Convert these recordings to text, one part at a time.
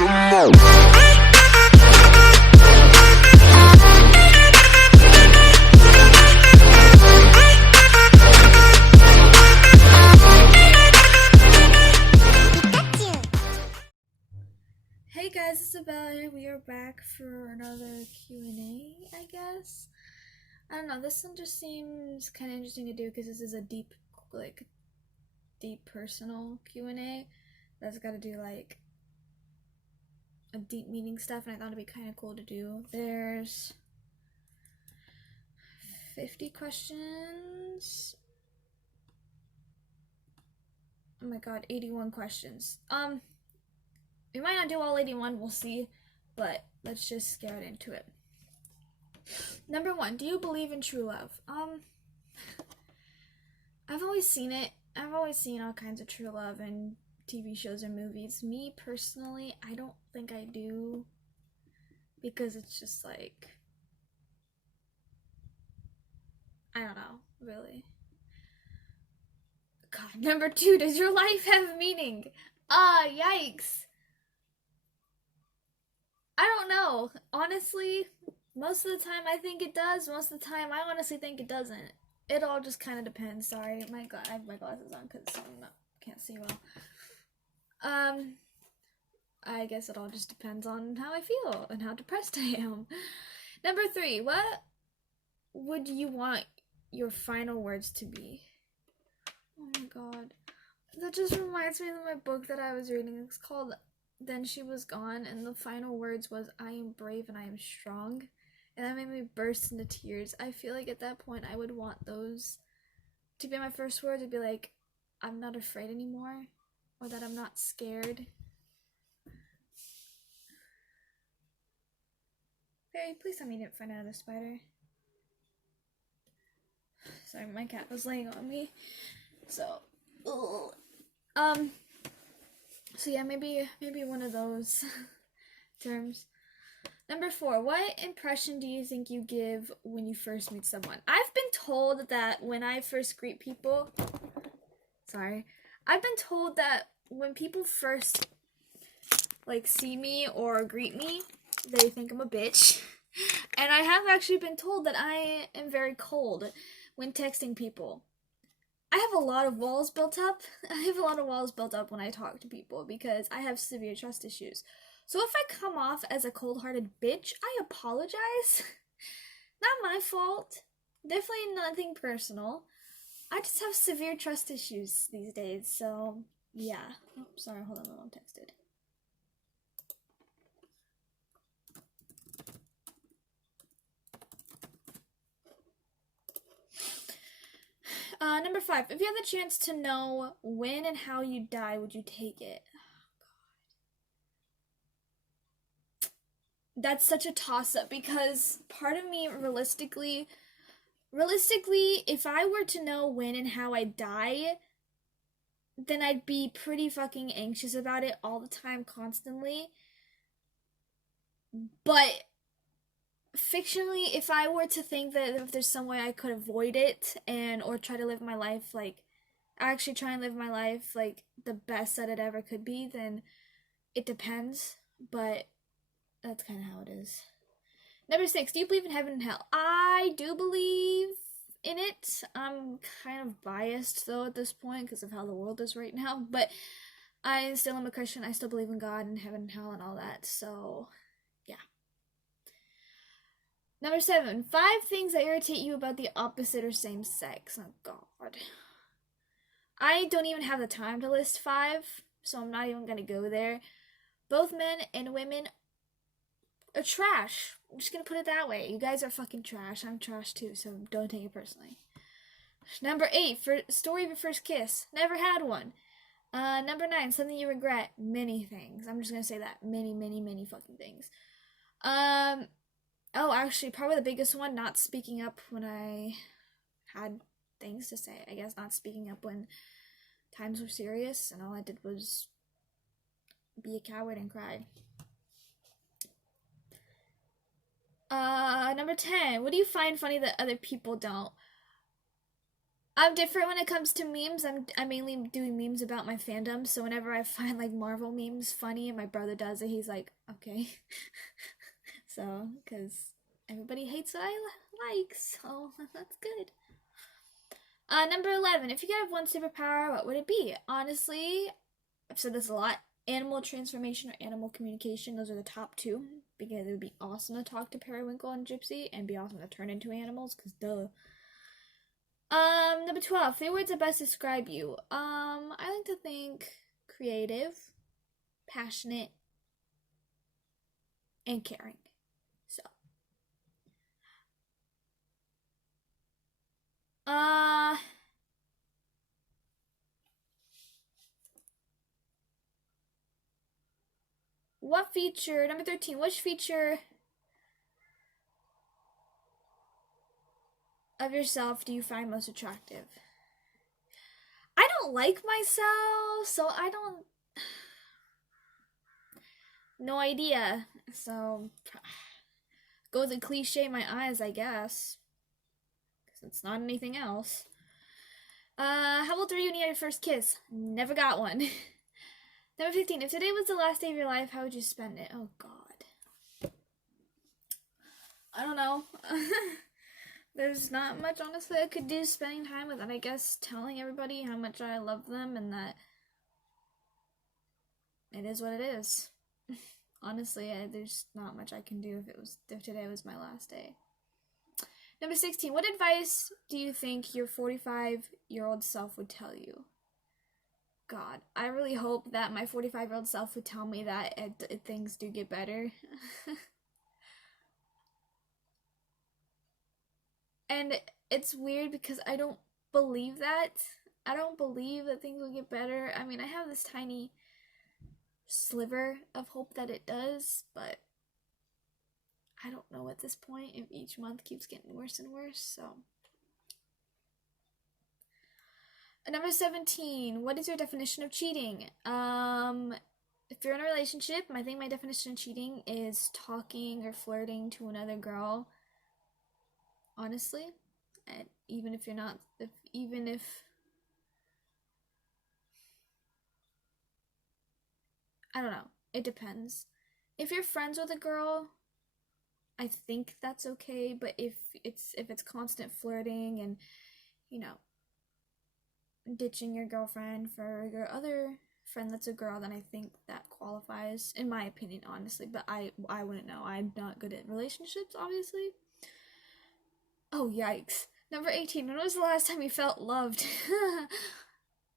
more. Hey guys, it's Isabella here. We are back for another Q&A, I guess. I don't know, this one just seems kind of interesting to do because this is a deep personal Q&A that's got to do like a deep meaning stuff, and I thought it'd be kind of cool to do. There's 50 questions. Oh my god, 81 questions. We might not do all 81, we'll see, but let's just get right into it. Number 1, do you believe in true love? I've always seen it. I've always seen all kinds of true love in TV shows and movies. Me, personally, I don't think I do, because it's just like, I don't know, really. God, number 2, does your life have meaning? Yikes. I don't know. Honestly, most of the time I think it does. Most of the time I honestly think it doesn't. It all just kind of depends. Sorry, I have my glasses on because I can't see well. I guess it all just depends on how I feel and how depressed I am. Number 3, what would you want your final words to be? Oh my god. That just reminds me of my book that I was reading. It's called Then She Was Gone, and the final words was, I am brave and I am strong. And that made me burst into tears. I feel like at that point I would want those to be my first words. It'd be like, I'm not afraid anymore, or that I'm not scared. Hey, please tell me you didn't find another spider. Sorry, my cat was laying on me. So, so yeah, maybe one of those terms. Number 4, what impression do you think you give when you first meet someone? I've been told that when I first greet people, I've been told that when people first like see me or greet me, they think I'm a bitch. And I have actually been told that I am very cold when texting people. I have a lot of walls built up. I have a lot of walls built up when I talk to people because I have severe trust issues. So if I come off as a cold-hearted bitch, I apologize. Not my fault. Definitely nothing personal. I just have severe trust issues these days, so yeah. Oh, sorry, hold on, my mom texted. Number 5, if you had the chance to know when and how you die, would you take it? That's such a toss-up because part of me realistically, if I were to know when and how I die, then I'd be pretty fucking anxious about it all the time, constantly. But fictionally, if I were to think that if there's some way I could avoid it or try to live my life actually try and live my life like the best that it ever could be, then it depends, but that's kind of how it is. Number 6, do you believe in heaven and hell? I do believe in it. I'm kind of biased though at this point because of how the world is right now, but I still am a Christian. I still believe in God and heaven and hell and all that, so yeah. Number 7, 5 things that irritate you about the opposite or same sex. Oh god. I don't even have the time to list 5, so I'm not even gonna go there. Both men and women are trash. I'm just gonna put it that way. You guys are fucking trash. I'm trash too, so don't take it personally. Number 8, story of your first kiss. Never had one. Number 9, something you regret. Many things. I'm just gonna say that. Many, many, many fucking things. Oh, actually, probably the biggest one, not speaking up when I had things to say. I guess not speaking up when times were serious and all I did was be a coward and cry. Number 10, what do you find funny that other people don't? I'm different when it comes to memes. I'm mainly doing memes about my fandom, so whenever I find like Marvel memes funny and my brother does it, he's like, okay. So, because everybody hates what I like, so that's good. Number 11. If you could have one superpower, what would it be? Honestly, I've said this a lot. Animal transformation or animal communication. Those are the top two. Because it would be awesome to talk to Periwinkle and Gypsy, and be awesome to turn into animals, because duh. Number 12. 3 words that best describe you. I like to think creative, passionate, and caring. So. What feature, number 13, which feature of yourself do you find most attractive? I don't like myself, so I don't, no idea. So, go the cliche, my eyes, I guess. Because it's not anything else. How old were you when you had your first kiss? Never got one. Number 15, if today was the last day of your life, how would you spend it? Oh, God. I don't know. There's not much, honestly, I could do spending time with it. I guess telling everybody how much I love them and that it is what it is. Honestly, there's not much I can do if today was my last day. Number 16, what advice do you think your 45-year-old self would tell you? God, I really hope that my 45-year-old self would tell me that things do get better. And it's weird because I don't believe that. I don't believe that things will get better. I mean, I have this tiny sliver of hope that it does, but I don't know at this point if each month keeps getting worse and worse, so. Number 17, what is your definition of cheating? If you're in a relationship, I think my definition of cheating is talking or flirting to another girl. Honestly, and even if you're not, even if I don't know, it depends. If you're friends with a girl, I think that's okay, but if it's constant flirting and, you know, ditching your girlfriend for your other friend that's a girl, then I think that qualifies, in my opinion, honestly, but I wouldn't know. I'm not good at relationships, obviously. Oh, yikes. Number 18, when was the last time you felt loved?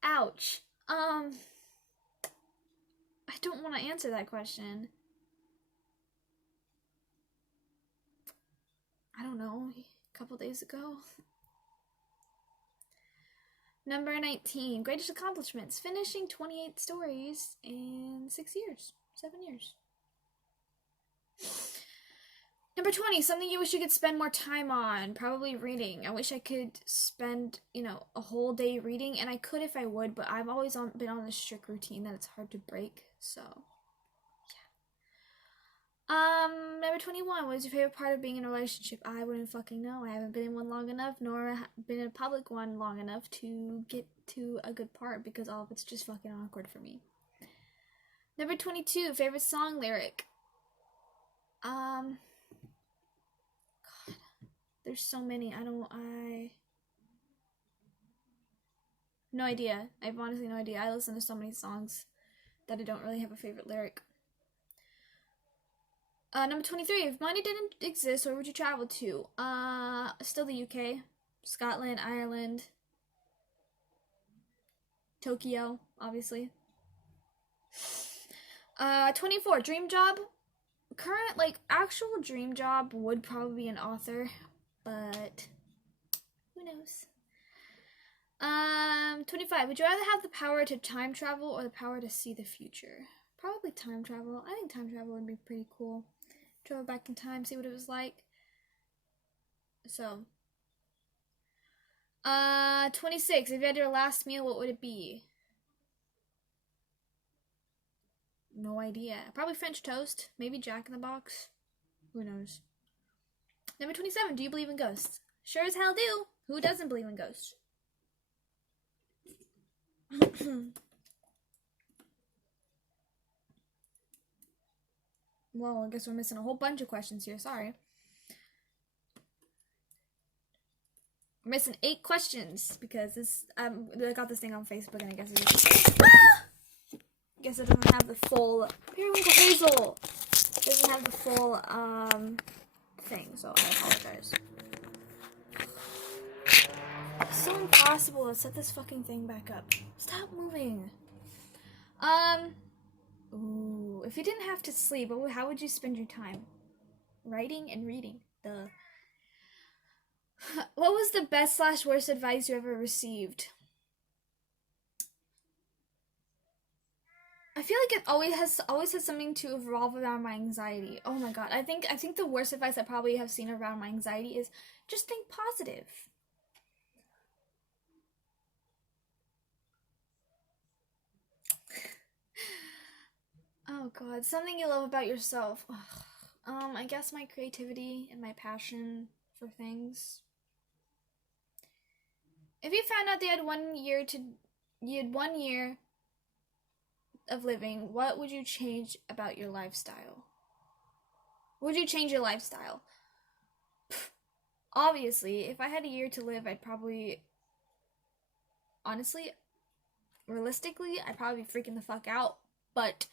Ouch. I don't want to answer that question. I don't know, a couple days ago. Number 19, greatest accomplishments, finishing 28 stories in 7 years. Number 20, something you wish you could spend more time on, probably reading. I wish I could spend, a whole day reading, and I could if I would, but I've always been on a strict routine that it's hard to break, so, yeah. Number 21, what is your favorite part of being in a relationship? I wouldn't fucking know. I haven't been in one long enough, nor been in a public one long enough to get to a good part, because all of it's just fucking awkward for me. Number 22, favorite song lyric. God, there's so many. No idea. I have honestly no idea. I listen to so many songs that I don't really have a favorite lyric. Number 23, if money didn't exist, where would you travel to? Still the UK, Scotland, Ireland, Tokyo, obviously. 24, dream job. Current, actual dream job would probably be an author, but who knows? 25, would you rather have the power to time travel or the power to see the future? Probably time travel. I think time travel would be pretty cool. Travel back in time, see what it was like. So, 26, if you had your last meal, what would it be? No idea. Probably French toast. Maybe Jack in the Box. Who knows? Number 27, do you believe in ghosts? Sure as hell do. Who doesn't believe in ghosts? Well, I guess we're missing a whole bunch of questions here. Sorry. We're missing 8 questions because this I got this thing on Facebook and I guess it doesn't have the full Periwinkle Hazel. It doesn't have the full thing, so I apologize. It's so impossible to set this fucking thing back up. Stop moving. Ooh, if you didn't have to sleep, how would you spend your time? Writing and reading. What was the best / worst advice you ever received? I feel like it always has something to revolve around my anxiety. Oh my god. I think the worst advice I probably have seen around my anxiety is just think positive. Oh god, something you love about yourself. I guess my creativity and my passion for things. If you found out you had 1 year of living, what would you change about your lifestyle? Would you change your lifestyle? Obviously, if I had a year to live, I'd probably, honestly, realistically, I'd probably be freaking the fuck out, but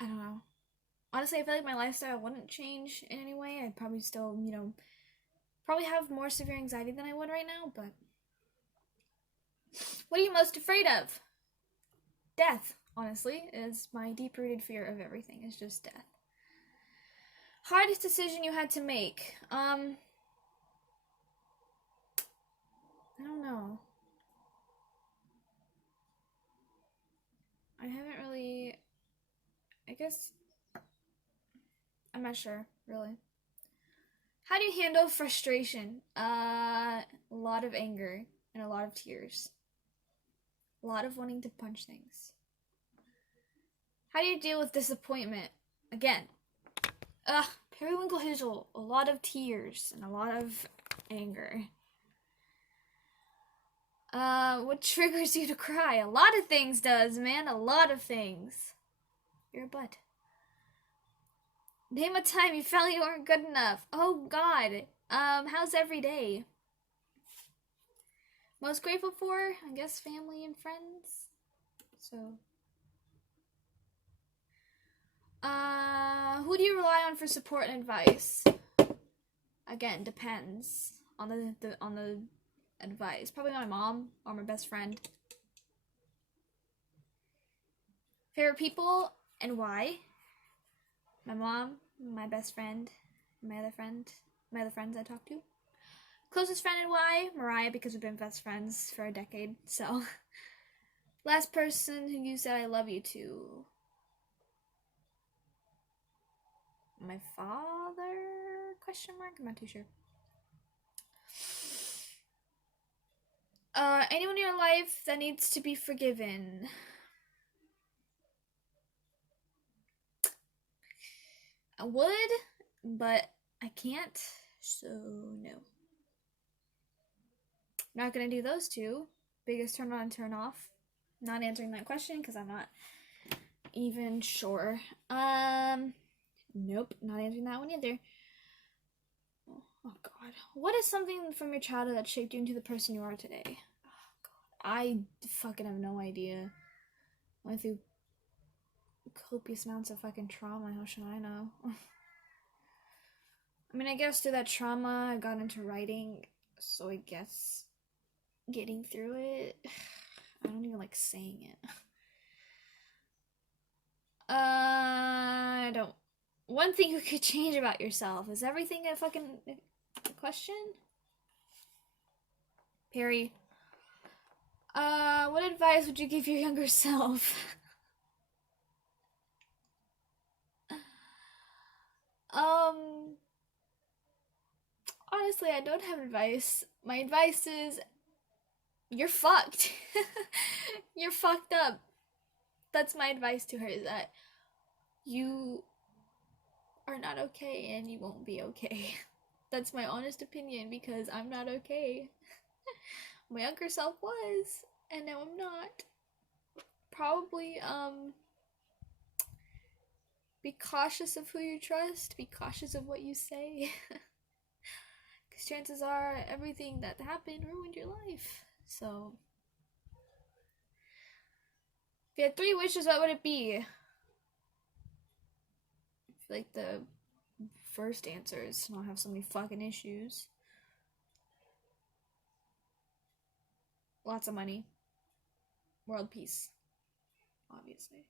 I don't know. Honestly, I feel like my lifestyle wouldn't change in any way. I'd probably still, probably have more severe anxiety than I would right now, but what are you most afraid of? Death, honestly, is my deep-rooted fear of everything, is just death. Hardest decision you had to make? I don't know. I haven't really, I guess, I'm not sure, really. How do you handle frustration? A lot of anger and a lot of tears. A lot of wanting to punch things. How do you deal with disappointment? Again, Periwinkle Hazel. A lot of tears and a lot of anger. What triggers you to cry? A lot of things does, man. A lot of things. You're a butt. Name a time you felt you weren't good enough. Oh god. How's every day? Most grateful for? I guess family and friends. So. Who do you rely on for support and advice? Again, depends on the advice. Probably my mom or my best friend. Favorite people and why? My mom, my best friend, my other friends I talk to. Closest friend and why? Mariah, because we've been best friends for a decade, so. Last person who you said I love you to. My father? Question mark? I'm not too sure. Anyone in your life that needs to be forgiven? I would, but I can't, so no. Not gonna do those two. Biggest turn on, turn off. Not answering that question because I'm not even sure. Nope, not answering that one either. Oh god. What is something from your childhood that shaped you into the person you are today? Oh god. I fucking have no idea. Went through copious amounts of fucking trauma, how should I know? I mean, I guess through that trauma, I got into writing, so I guess getting through it. I don't even like saying it. I don't. One thing you could change about yourself. Is everything a fucking question? Perry. What advice would you give your younger self? Honestly, I don't have advice. My advice is, you're fucked. You're fucked up. That's my advice to her, is that you are not okay and you won't be okay. That's my honest opinion because I'm not okay. my younger self was, and now I'm not. Probably, be cautious of who you trust, be cautious of what you say. Because chances are everything that happened ruined your life. So, if you had 3 wishes, what would it be? I feel like the first answer is to not have so many fucking issues. Lots of money. World peace. Obviously.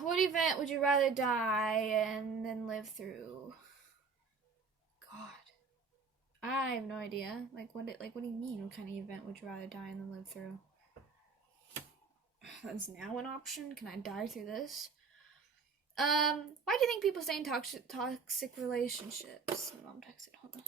What event would you rather die and then live through? God. I have no idea. What do you mean? What kind of event would you rather die and then live through? That's now an option? Can I die through this? Why do you think people stay in toxic relationships? My mom texted, hold on.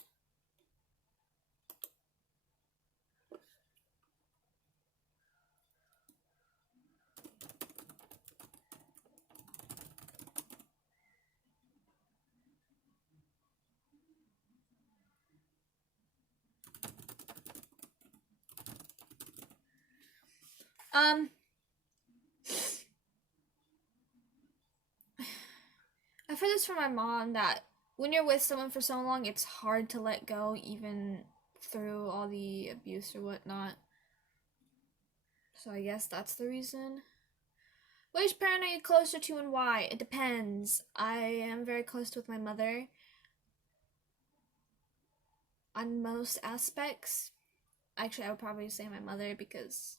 I've heard this from my mom that when you're with someone for so long, it's hard to let go, even through all the abuse or whatnot. So I guess that's the reason. Which parent are you closer to and why? It depends. I am very close with my mother on most aspects. Actually, I would probably say my mother because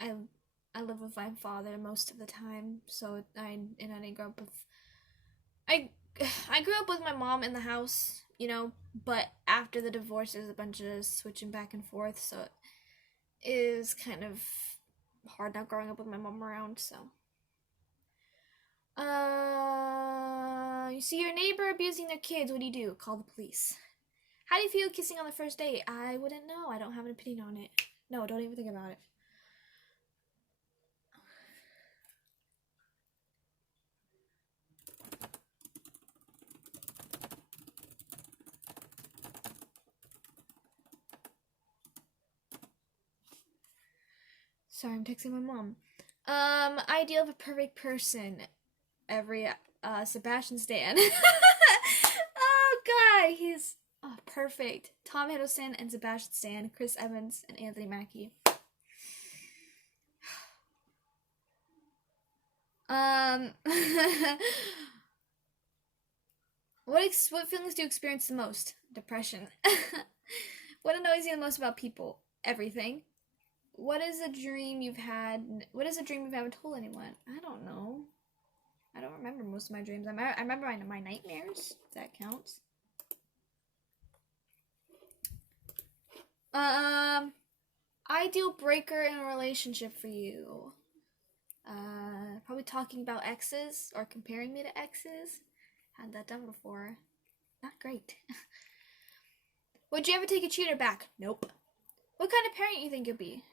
I live with my father most of the time, so I didn't grow up with I grew up with my mom in the house, you know, but after the divorce there's a bunch of switching back and forth, so it is kind of hard not growing up with my mom around, so. You see your neighbor abusing their kids, what do? Call the police. How do you feel kissing on the first date? I wouldn't know. I don't have an opinion on it. No, don't even think about it. Sorry, I'm texting my mom. Ideal of a perfect person. Every Sebastian Stan. Oh god, he's perfect. Tom Hiddleston and Sebastian Stan, Chris Evans and Anthony Mackie. What feelings do you experience the most? Depression. What annoys you the most about people? Everything. What is a dream you've had? What is a dream you haven't told anyone? I don't know. I don't remember most of my dreams. I remember my nightmares. If that counts. Ideal breaker in a relationship for you. Probably talking about exes or comparing me to exes. Had that done before. Not great. Would you ever take a cheater back? Nope. What kind of parent you think you'll be?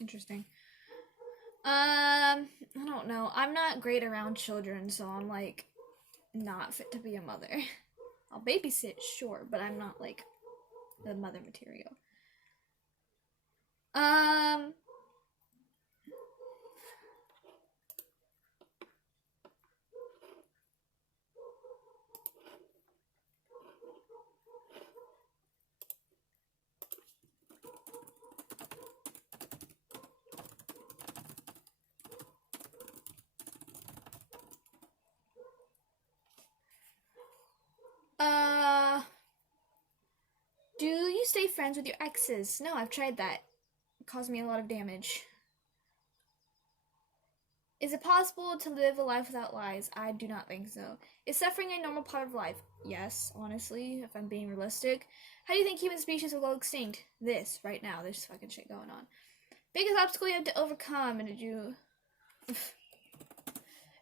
Interesting. I don't know. I'm not great around children, so I'm like not fit to be a mother. I'll babysit, sure, but I'm not like the mother material. Do you stay friends with your exes? No, I've tried that. It caused me a lot of damage. Is it possible to live a life without lies? I do not think so. Is suffering a normal part of life? Yes, honestly, if I'm being realistic. How do you think human species will go extinct? This, right now. There's fucking shit going on. Biggest obstacle you have to overcome, and did you...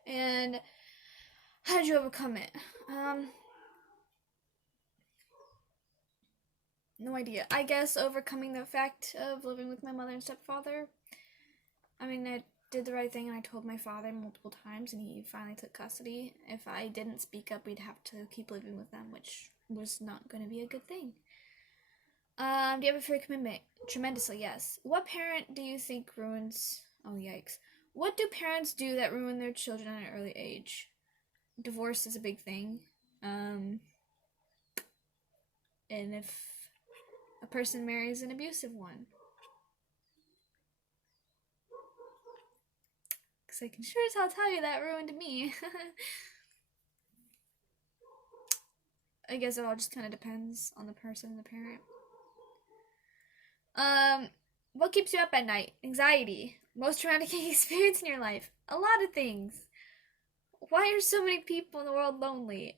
and how did you overcome it? No idea. I guess overcoming the fact of living with my mother and stepfather. I mean, I did the right thing and I told my father multiple times and he finally took custody. If I didn't speak up, we'd have to keep living with them, which was not going to be a good thing. Do you have a fear of commitment? Tremendously, yes. What parent do you think ruins... Oh, yikes. What do parents do that ruin their children at an early age? Divorce is a big thing. And if a person marries an abusive one. Because I can sure as hell tell you that ruined me. I guess it all just kind of depends on the person and the parent. What keeps you up at night? Anxiety. Most traumatic experience in your life? A lot of things. Why are so many people in the world lonely?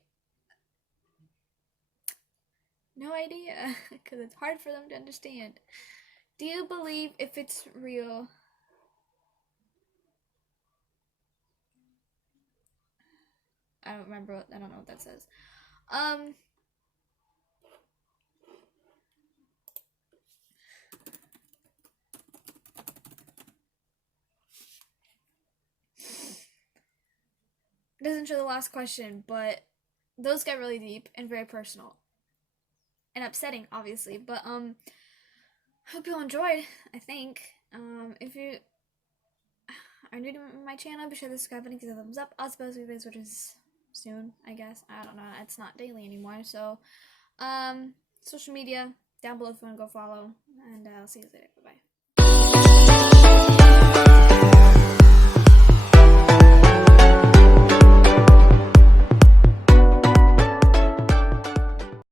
No idea, because it's hard for them to understand. Do you believe if it's real? I don't remember. I don't know what that says. It doesn't show the last question, but those get really deep and very personal and upsetting, obviously. But hope you all enjoyed. I think if you are new to my channel, be sure to subscribe and give a thumbs up. I'll suppose videos, which is soon, I guess. I don't know. It's not daily anymore. So social media down below if you want to go follow, and I'll see you later. Bye bye.